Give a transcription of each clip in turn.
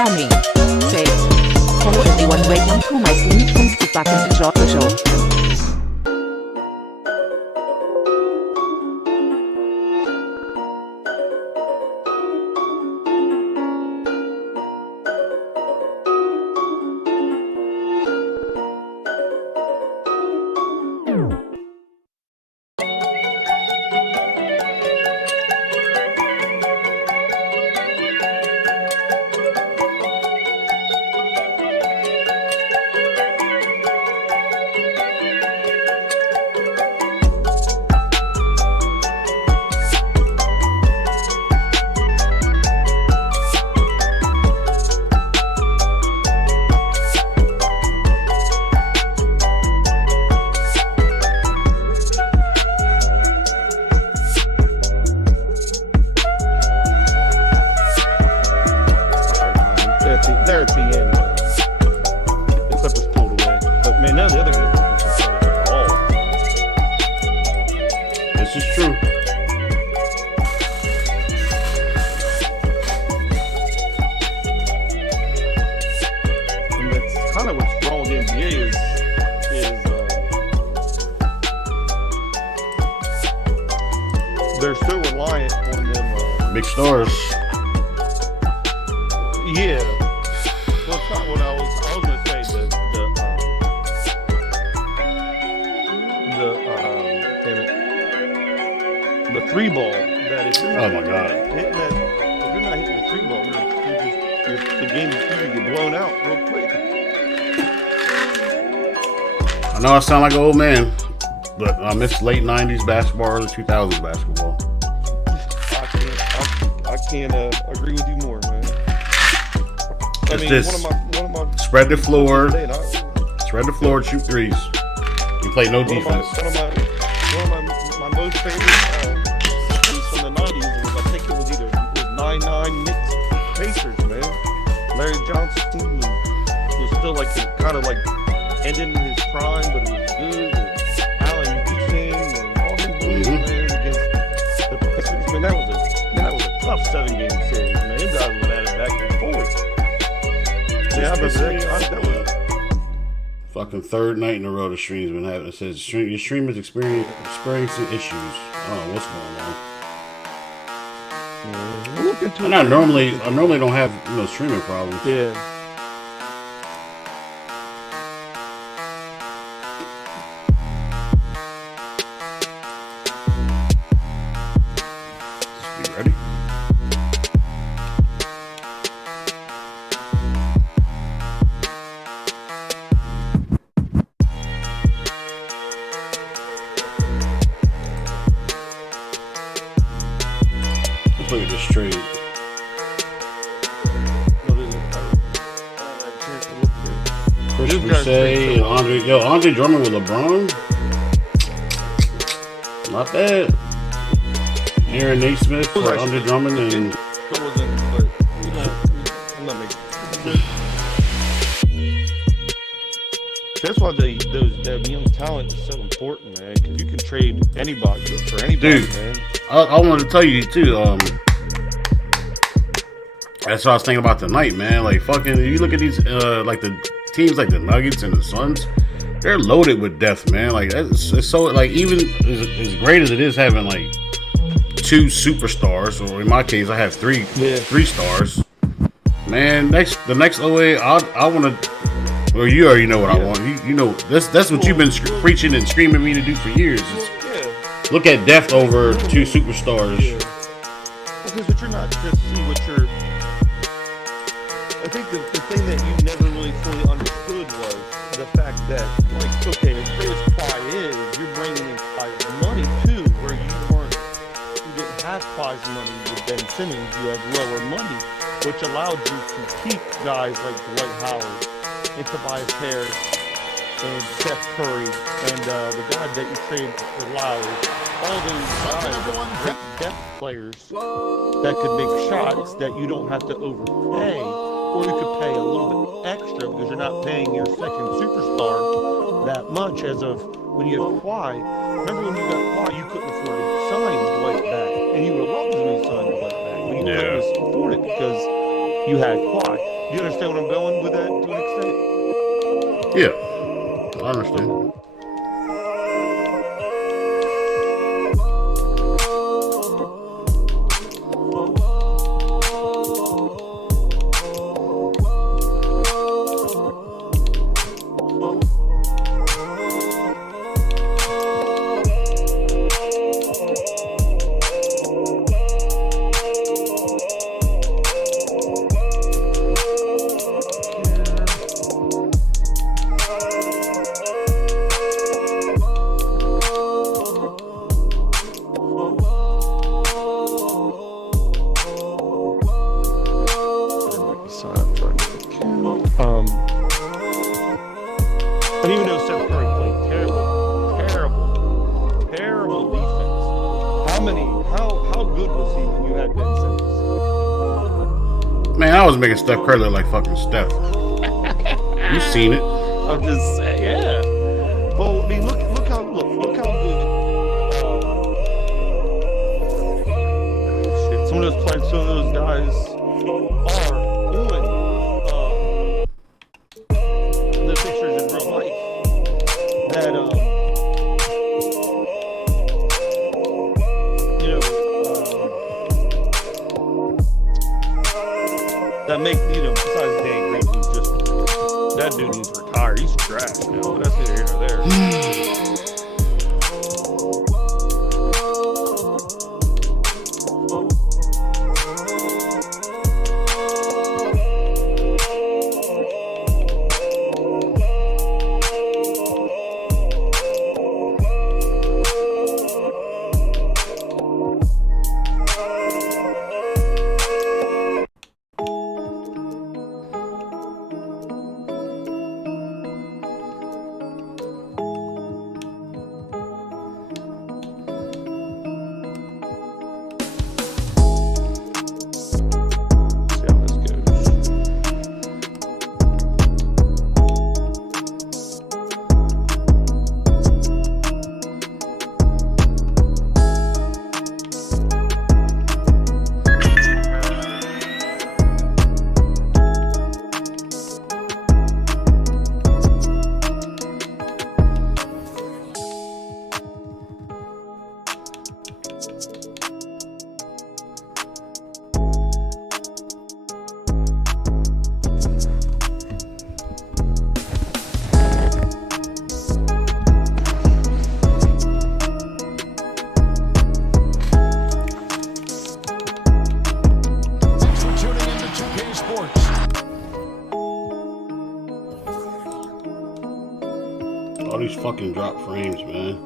Jamming. Say. Hello everyone, welcome to my stream. Please sit back and enjoy the show. There at the end, the Clippers pulled away. But man, none of the other games were competitive at all. This is true. And that's kind of what's wrong with the NBA is they're so reliant on them. Big stars. Yeah. Well, it's not what I was going to say the three ball that if you're not Oh my God. hitting that, if you're not hitting the three ball, the game is get blown out real quick. I know I sound like an old man, but I miss late 90s basketball, early 2000s basketball. I can't agree with you more, man. It's just spread the floor, shoot threes. You play no defense. One of my most favorite games from the 90s was, I think it was either 9-9 Knicks Pacers, man. Larry Johnson was still like kind of like ending his prime, but it was good. And Allen Houston and all them boys, man, against the Pacers. Man, that was a tough 7-game series, man. Them guys went at it back and forth. Yeah, that was fucking third night in a row the stream's been having. It says your stream is experiencing issues. I don't know what's going on. we'll look into I normally don't have streaming problems. Yeah. Be ready. Look at this trade. Chris Boucher and Andre Drummond with LeBron. Not bad. Aaron Naismith for Andre Drummond and. That's why that young talent is so important, man. Because you can trade anybody for anybody, dude, man. I wanted to tell you too. That's what I was thinking about tonight, man. Like fucking, you look at these like the teams like the Nuggets and the Suns, they're loaded with depth, man. Like it's so like even as great as it is having like 2 superstars, or in my case, I have 3 stars. Man, the next OA, I want to. Well, you already know what I want. You know that's what you've been preaching and screaming me to do for years. Look at depth over 2 superstars. Because what you're not just see what you're. I think the thing that you never really fully understood was the fact that, like, okay, as great as Kawhi is, you're bringing in money too, where you didn't have prize money with Ben Simmons. You had lower money, which allowed you to keep guys like Dwight Howard and Tobias Harris and Seth Curry and the guy that you traded for Lowry. All those guys are great depth players that could make shots that you don't have to overpay, or you could pay a little bit extra because you're not paying your second superstar that much. As of when you have Kawhi, remember when you got Kawhi, you couldn't afford to sign Dwight back, and you would love to sign Dwight back, but you couldn't afford it because you had Kawhi. You understand what I'm going with that to an extent? Yeah, I understand. And even though Steph Curry played terrible defense, how good was he when you had Ben Simmons? Man, I was making Steph Curry look like fucking Steph. You seen it? I'm just saying, yeah. Well, I mean, look how good. Shit, some of those players, some of those guys are on the pictures in real life. That that make besides Dan Green, who's just that dude needs to retire. He's trash now, but that's neither here nor there. All these fucking drop frames, man.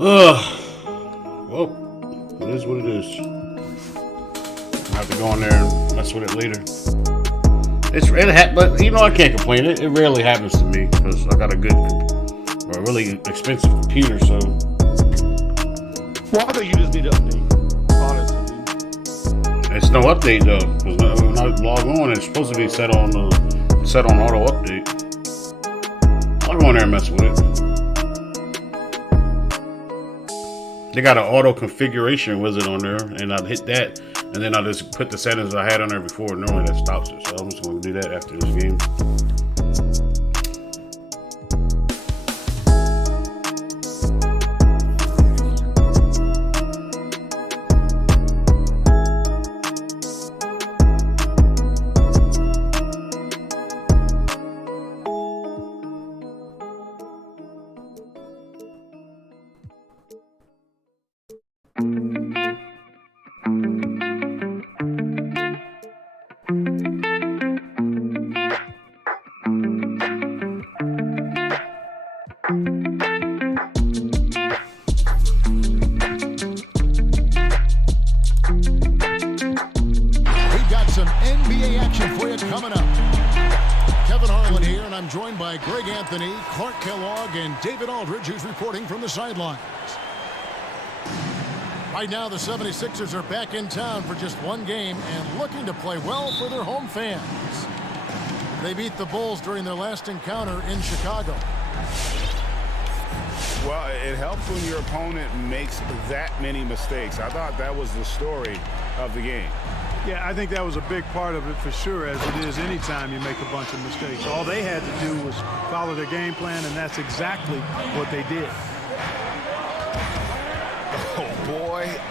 Ugh. Well, it is what it is. I have to go in there and mess with it later. But you know, I can't complain. It rarely happens to me because I got a really expensive computer. So, well, I think you just need to update. Honestly, it's no update though. Because when I log on, it's supposed to be set on auto update. I'll go in there and mess with it. They got an auto configuration wizard on there, and I'd hit that, and then I just put the settings I had on there before. Normally that stops it, so I'm just going to do that after this game. Who's reporting from the sidelines. Right now, the 76ers are back in town for just one game and looking to play well for their home fans. They beat the Bulls during their last encounter in Chicago. Well, it helps when your opponent makes that many mistakes. I thought that was the story of the game. Yeah, I think that was a big part of it for sure, as it is anytime you make a bunch of mistakes. All they had to do was follow their game plan, and that's exactly what they did.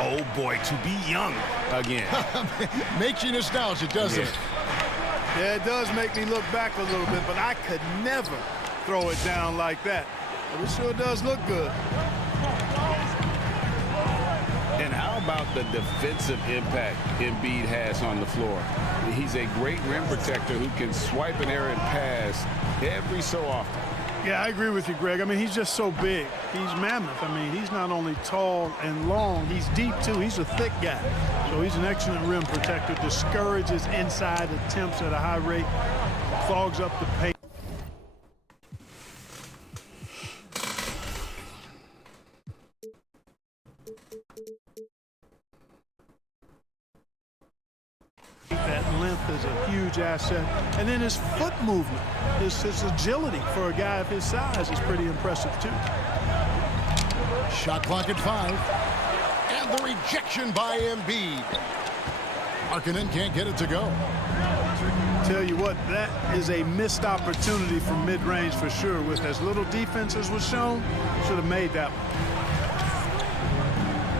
Oh boy, to be young again. Makes you nostalgic, doesn't it? Yeah, it does make me look back a little bit, but I could never throw it down like that. But it sure does look good. And how about the defensive impact Embiid has on the floor? He's a great rim protector who can swipe an errant pass every so often. Yeah, I agree with you, Greg. I mean, he's just so big. He's mammoth. I mean, he's not only tall and long, he's deep, too. He's a thick guy. So he's an excellent rim protector, discourages inside attempts at a high rate, clogs up the paint. That length is a huge asset. And then his foot movement, his agility for a guy of his size is pretty impressive, too. Shot clock at 5. And the rejection by Embiid. Markkanen can't get it to go. Tell you what, that is a missed opportunity from mid-range for sure. With as little defense as was shown, should have made that one.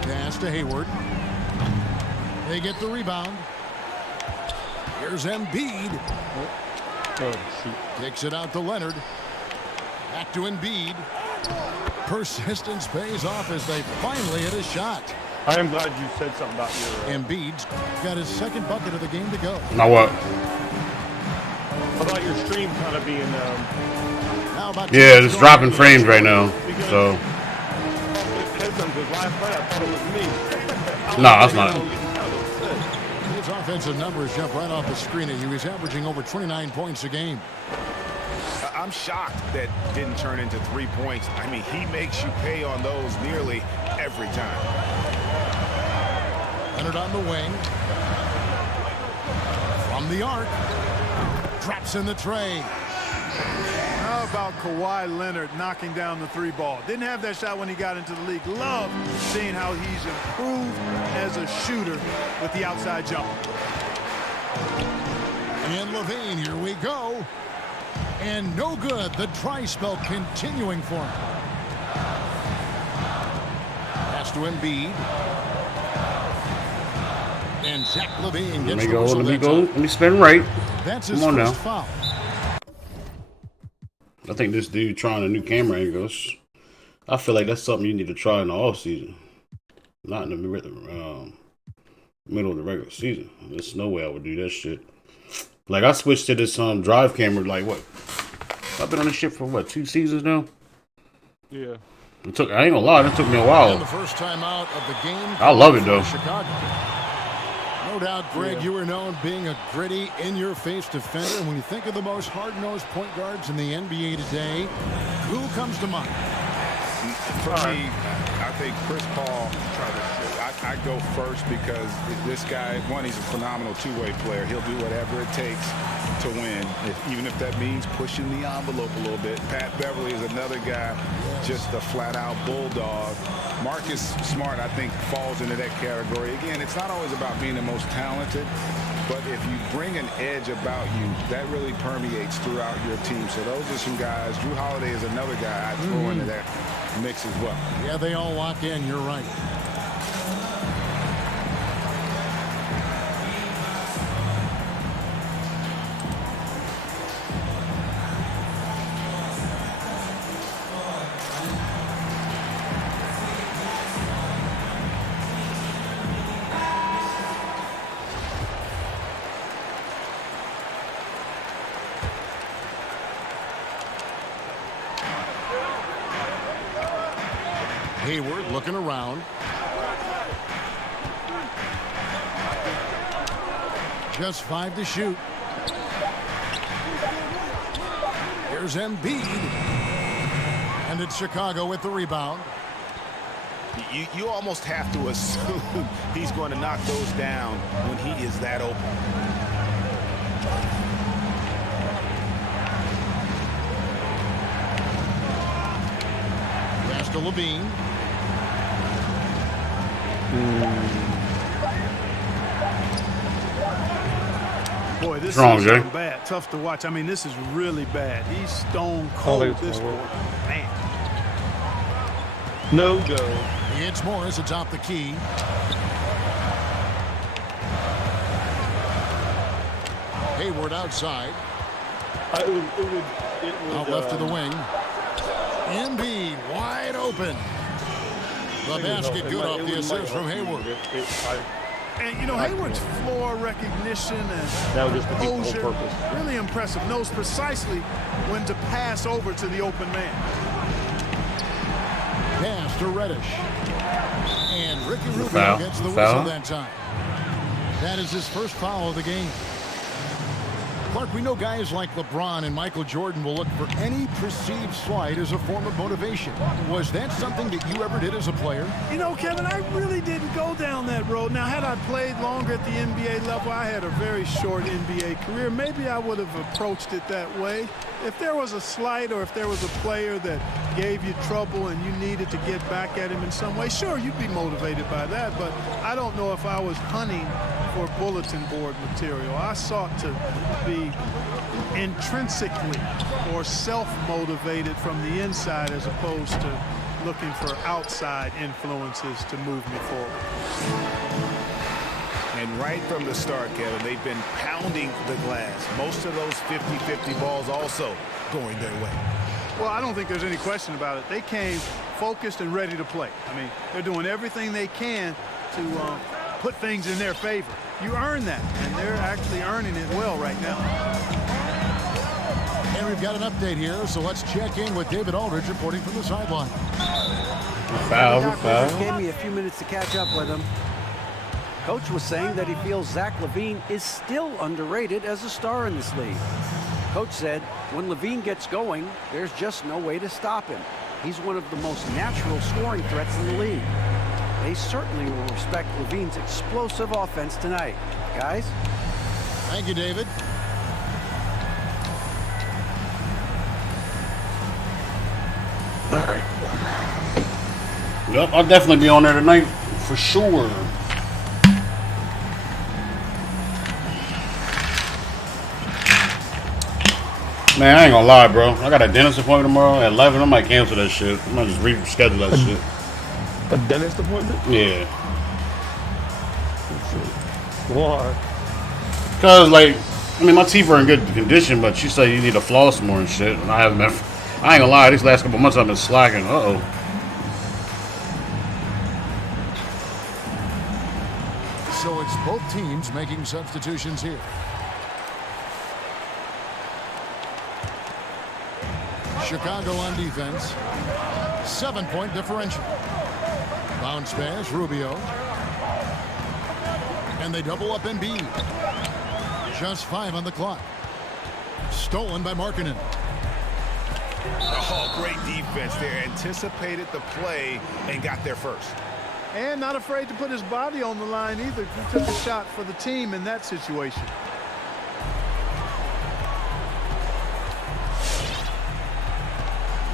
Pass to Hayward. They get the rebound. Here's Embiid. Kicks it out to Leonard. Back to Embiid. Persistence pays off as they finally hit a shot. I am glad you said something about your... Embiid's got his second bucket of the game to go. Now what? about your stream kind of being... How about Yeah, it's dropping frames right now. So. Last night I thought it was me. No, that's not. His offensive numbers jump right off the screen at you. He's averaging over 29 points a game. I'm shocked that didn't turn into 3 points. I mean, he makes you pay on those nearly every time. Leonard on the wing. From the arc. Drops in the tray. How about Kawhi Leonard knocking down the three ball? Didn't have that shot when he got into the league. Love seeing how he's improved as a shooter with the outside jump. And Levine, here we go. And no good. The dry spell continuing for him. Pass to Embiid. And Zach Levine gets the whistle. Let me spin right. That's his Come on first now. foul. I think this dude trying a new camera angles. I feel like that's something you need to try in the off season, not in the middle of the regular season. There's no way I would do that shit. Like I switched to this drive camera. Like what? I've been on this shit for what, 2 seasons now? Yeah. I ain't gonna lie, it took me a while. And the first time out of the game. I love it though. Chicago. No doubt, Greg, you were known being a gritty, in-your-face defender. And when you think of the most hard-nosed point guards in the NBA today, who comes to mind? For me, I think Chris Paul. I go first because this guy, one, he's a phenomenal two-way player. He'll do whatever it takes to win, even if that means pushing the envelope a little bit. Pat Beverly is another guy, just a flat-out bulldog. Marcus Smart, I think, falls into that category. Again, it's not always about being the most talented, but if you bring an edge about you, that really permeates throughout your team. So those are some guys. Drew Holiday is another guy I'd throw into that mix as well. Yeah, they all lock in. You're right. Hayward looking around. Just 5 to shoot. Here's Embiid. And it's Chicago with the rebound. You almost have to assume he's going to knock those down when he is that open. to Levine. Boy, this Strong, is Jay. bad. Tough to watch. I mean, this is really bad. He's stone cold this quarter. Man. No go. It's Morris atop the key. Hayward outside. It would Out left to the wing. Embiid wide open. The basket good off the assist from Hayward. And, you know, Hayward's floor recognition and That was just the whole composure, purpose. really impressive. Knows precisely when to pass over to the open man. Pass to Reddish. And Ricky Rubio Foul. gets the Foul. whistle that time. That is his first foul of the game. Clark, we know guys like LeBron and Michael Jordan will look for any perceived slight as a form of motivation. Was that something that you ever did as a player? You know, Kevin, I really didn't go down that road. Now, had I played longer at the NBA level, I had a very short NBA career. Maybe I would have approached it that way. If there was a slight or if there was a player that gave you trouble and you needed to get back at him in some way, sure, you'd be motivated by that. But I don't know if I was hunting for bulletin board material. I sought to be intrinsically or self-motivated from the inside as opposed to looking for outside influences to move me forward. And right from the start, Kevin, they've been pounding the glass. Most of those 50-50 balls also going their way. Well, I don't think there's any question about it. They came focused and ready to play. I mean, they're doing everything they can to put things in their favor. You earn that, and they're actually earning it well right now. And we've got an update here, so let's check in with David Aldridge reporting from the sideline. Foul. Doc Foul. Rivers gave me a few minutes to catch up with him. Coach was saying that he feels Zach LaVine is still underrated as a star in this league. Coach said when LaVine gets going, there's just no way to stop him. He's one of the most natural scoring threats in the league. They certainly will respect LaVine's explosive offense tonight. Guys? Thank you, David. Yep, I'll definitely be on there tonight for sure. Man, I ain't gonna lie, bro. I got a dentist appointment tomorrow at 11. I might cancel that shit. I might just reschedule that shit. A dentist appointment? Yeah. Why? Cause like, I mean, my teeth are in good condition, but she said you need to floss more and shit. And I haven't been. I ain't gonna lie. These last couple months I've been slacking. So it's both teams making substitutions here. Chicago on defense. 7-point differential. Bounce pass, Rubio. And they double up Embiid. Just 5 on the clock. Stolen by Markkanen. Oh, great defense there. Anticipated the play and got there first. And not afraid to put his body on the line either. He took a shot for the team in that situation.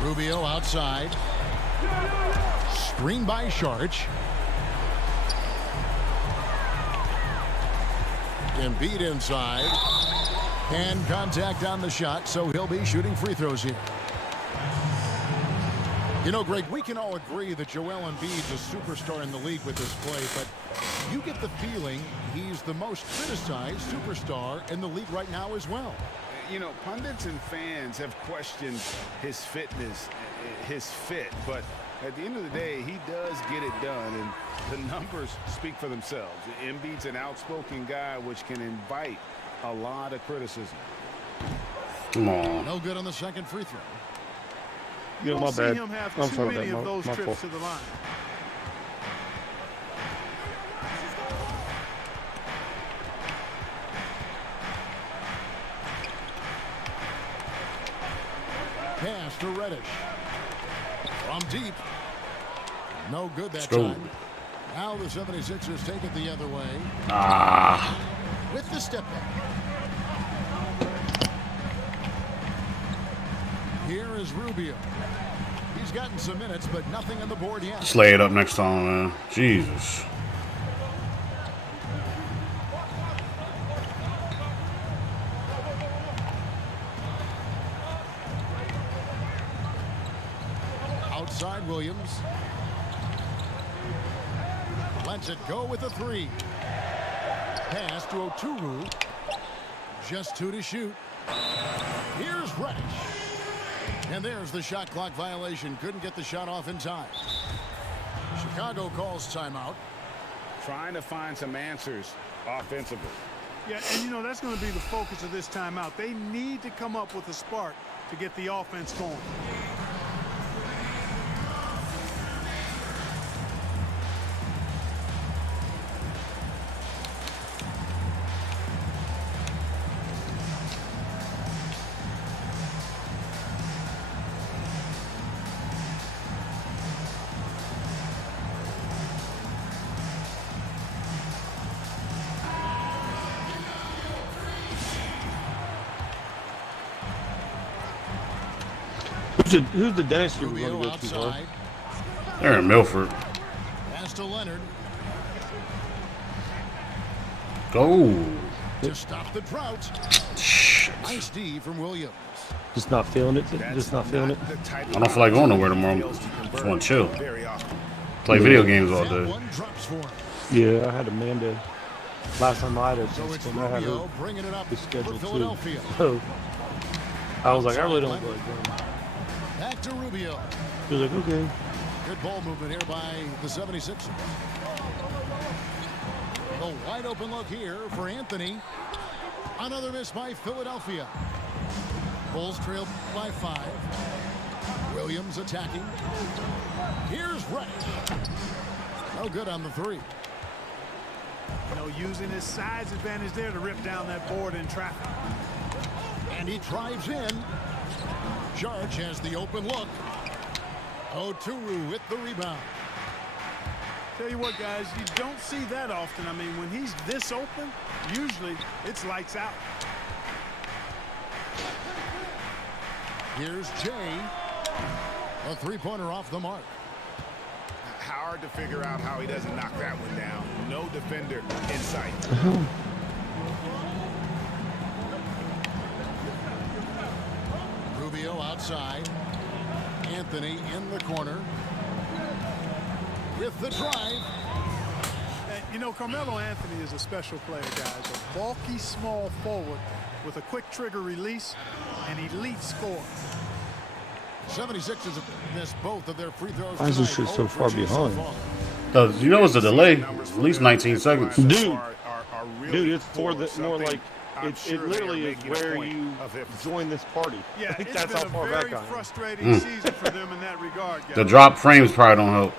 Rubio outside. Screen by Sharch. Embiid inside. And contact on the shot, so he'll be shooting free throws here. You know, Greg, we can all agree that Joel Embiid's a superstar in the league with this play, but you get the feeling he's the most criticized superstar in the league right now as well. You know, pundits and fans have questioned his fitness, his fit, but at the end of the day, he does get it done, and the numbers speak for themselves. Embiid's an outspoken guy, which can invite a lot of criticism. Come on. No good on the second free throw. You know, my See bad. him have I'm too sorry many about of those my trips fault. to the line. Pass to Reddish. From deep. No good that go. time. Now the 76ers take it the other way. With the step back. Here is Rubio. He's gotten some minutes, but nothing on the board yet. Just lay it up next time, man. Jesus. Outside Williams. Lets it go with a 3. Pass to Oturu. Just 2 to shoot. Here's Reddish. And there's the shot clock violation. Couldn't get the shot off in time. Chicago calls timeout. Trying to find some answers offensively. Yeah, and you know, that's going to be the focus of this timeout. They need to come up with a spark to get the offense going. Who's the dentist you were going Rubio to go to, huh? outside. They're in Milford. Pass to Leonard Go. to stop the drought. Nice D from Williams. Just not feeling it. Just not feeling it. I don't feel like going nowhere tomorrow. Just want to chill. Play video games all That day. one drops for him. Yeah, I had Amanda. Last time I had it, So it's and I had Rubio her bringing it up the for schedule too. Philadelphia. So I was like, I really don't feel like going. Back to Rubio. He was like, okay. Good ball movement here by the 76ers. A wide open look here for Anthony. Another miss by Philadelphia. Bulls trail by 5. Williams attacking. Here's Reddish. No good on the 3. You know, using his size advantage there to rip down that board in traffic. And he drives in. Jarge has the open look. Oturu with the rebound. Tell you what, guys, you don't see that often. I mean, when he's this open, usually it's lights out. Here's Jay. A 3-pointer off the mark. Hard to figure out how he doesn't knock that one down. No defender in sight. Rubio outside. Anthony in the corner. With the drive. And, you know, Carmelo Anthony is a special player, guys. A bulky, small forward with a quick trigger release, an elite scorer. 76ers have missed both of their free throws. Why is this shit so far behind? You know it's a delay. At least 19 seconds. Dude, it's for the more like it literally is where you join this party. Yeah, I think it's that's been how far a back very I am. frustrating season for them in that regard, guys. The drop frames probably don't help.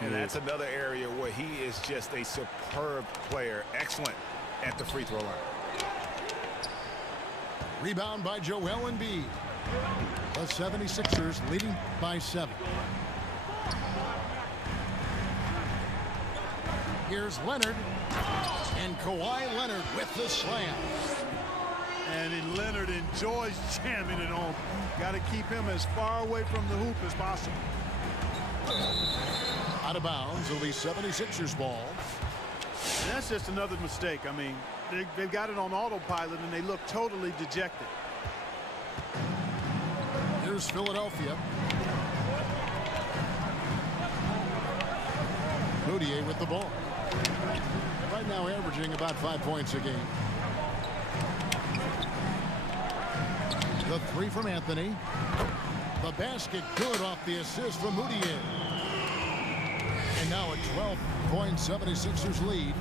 And that's another area where he is just a superb player. Excellent at the free throw line. Rebound by Joel Embiid. The 76ers leading by 7. Here's Leonard. And Kawhi Leonard with the slam. And Leonard enjoys jamming it home. Got to keep him as far away from the hoop as possible. Out of bounds. It'll be 76ers ball. And that's just another mistake. I mean, they've got it on autopilot, and they look totally dejected. Here's Philadelphia. Moutier with the ball. Right now averaging about 5 points a game. The 3 from Anthony. The basket good off the assist from Moutier. And now a 12-point 76ers lead.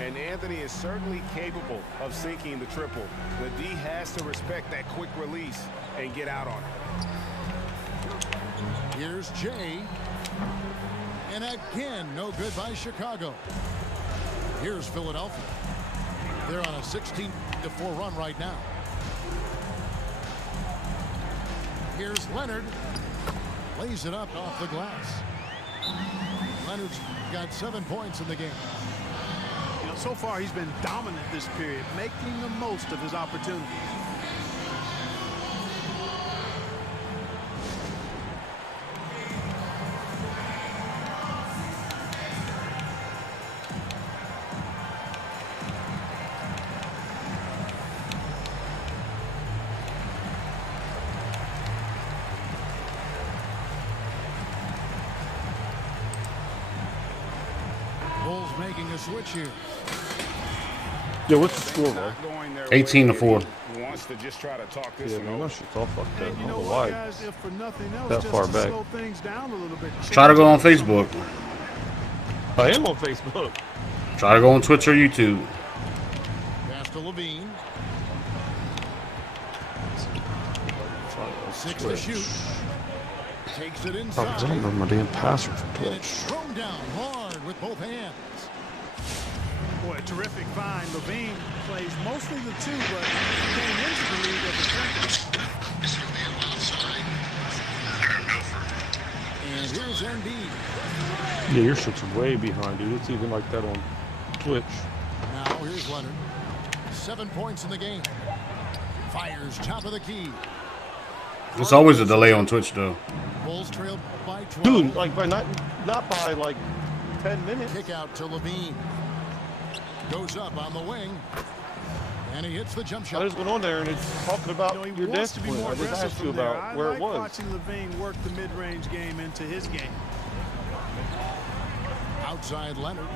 And Anthony is certainly capable of sinking the triple. The D has to respect that quick release and get out on it. Here's Jay. And again, no good by Chicago. Here's Philadelphia. They're on a 16-4 run right now. Here's Leonard. Lays it up off the glass. Leonard's got 7 points in the game. You know, so far he's been dominant this period, making the most of his opportunities. making a switch here. Yo, what's the score, man? 18-4. Wants to just try to talk this Yeah, one man, over. my shit's all fucked up. I And you don't know know what, why. guys? If for nothing else, That just far to back. slow things down a little bit. Try to go on Facebook. I am on Facebook. Try to go on Twitch or YouTube. Pass to Levine. 6 to shoot. Takes it I inside. don't remember my damn password for And Twitch. it's thrown down hard with both hands. Boy, a terrific find. Levine plays mostly the 2, but came into the league as a center. And here's Embiid. Yeah, your shit's way behind, dude. It's even like that on Twitch. Now here's Leonard. 7 points in the game. Fires top of the key. It's always a delay on Twitch, though. Bulls trail by 12. Dude, like by not by like 10 minutes. Kick out to Levine. Goes up on the wing. And he hits the jump I shot. just went on there and it's talking about You know, he your wants to be discipline. more I just aggressive asked you from there. about I where like it was. watching Levine work the mid-range game into his game. Outside Leonard.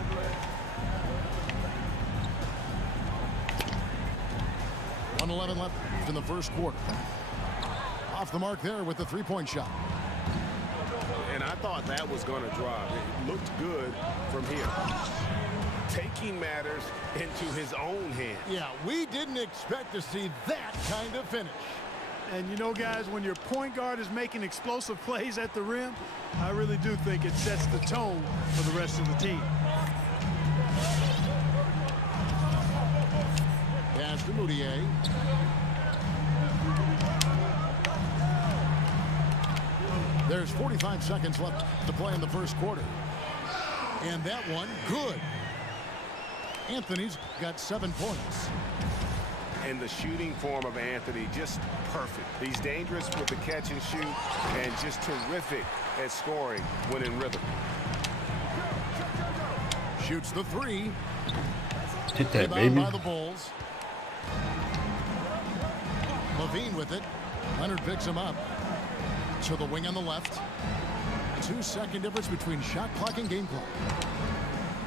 .111 left in the first quarter. Off the mark there with the three-point shot. And I thought that was going to drop. It looked good from here. Taking matters into his own hands. Yeah, we didn't expect to see that kind of finish. And you know, guys, when your point guard is making explosive plays at the rim, I really do think it sets the tone for the rest of the team. Pass to Moutier. There's 45 seconds left to play in the first quarter. And that one, good. Anthony's got 7 points. And the shooting form of Anthony, just perfect. He's dangerous with the catch and shoot and just terrific at scoring when in rhythm. Shoots the 3. Hit that, Rebound baby. by the Bulls. Levine with it. Leonard picks him up. To the wing on the left. 2-second difference between shot clock and game clock.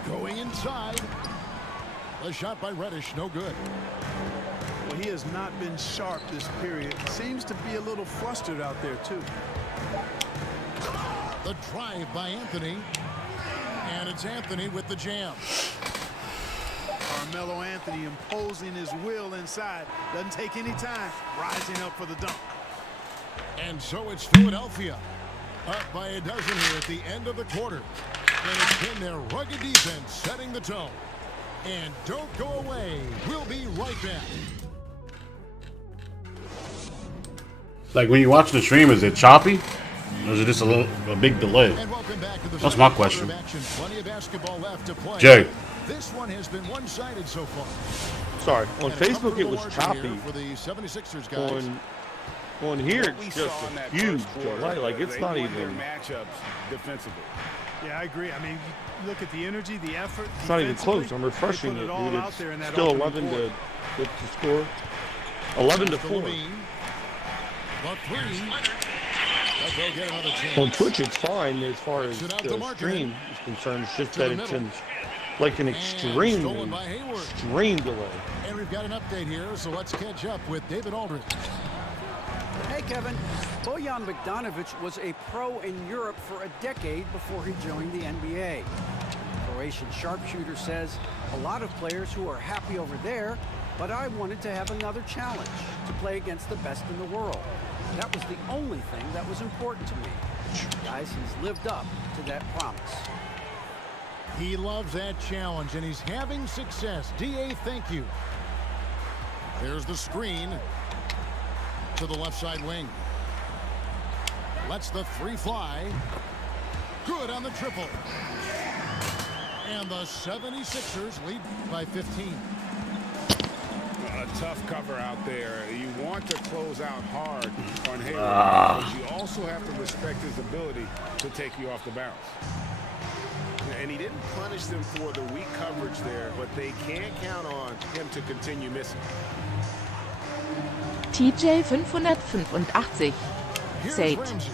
Going inside. A shot by Reddish, no good. Well, he has not been sharp this period. Seems to be a little flustered out there, too. The drive by Anthony. And it's Anthony with the jam. Carmelo Anthony imposing his will inside. Doesn't take any time. Rising up for the dunk. And so it's Philadelphia. Up by a dozen here at the end of the quarter. And it's been their rugged defense setting the tone. And don't go away. We'll be right back. Like when you watch the stream, is it choppy? Or is it just a big delay? And welcome back to the That's my second quarter question. of action. Plenty of basketball left to play. Jay. This one has been one-sided so far. Sorry, on And a Facebook it was comfortable margin choppy. here for the 76ers guys. On here What we it's just saw in that a huge first quarter, delay. Like it's they not won their even. matchups defensively. Yeah, I agree. I mean, you look at the energy, the effort. It's not even defensively, close. I'm they refreshing put it, all dude. out It's there in that still opening 11 quarter. to what's the score? 11 to 4. Levine. The 3. They'll get another chance. On Twitch, it's fine as far as Shoot out the the marker. stream is concerned. It's just To that the it's middle. in like an And stolen extreme by Hayward. delay. And we've got an update here, so let's catch up with David Aldridge. Hey, Kevin. Bojan Bogdanovic was a pro in Europe for a decade before he joined the NBA. Croatian sharpshooter says a lot of players who are happy over there, but I wanted to have another challenge, to play against the best in the world. That was the only thing that was important to me. Guys, he's lived up to that promise. He loves that challenge, and he's having success. D.A., thank you. There's the screen to the left side wing. Lets the 3 fly. Good on the triple. And the 76ers lead by 15. A tough cover out there. You want to close out hard on Hayward, but you also have to respect his ability to take you off the bounce. And he didn't punish them for the weak coverage there, but they can't count on him to continue missing. TJ 585. Here's Saved. Ramsey.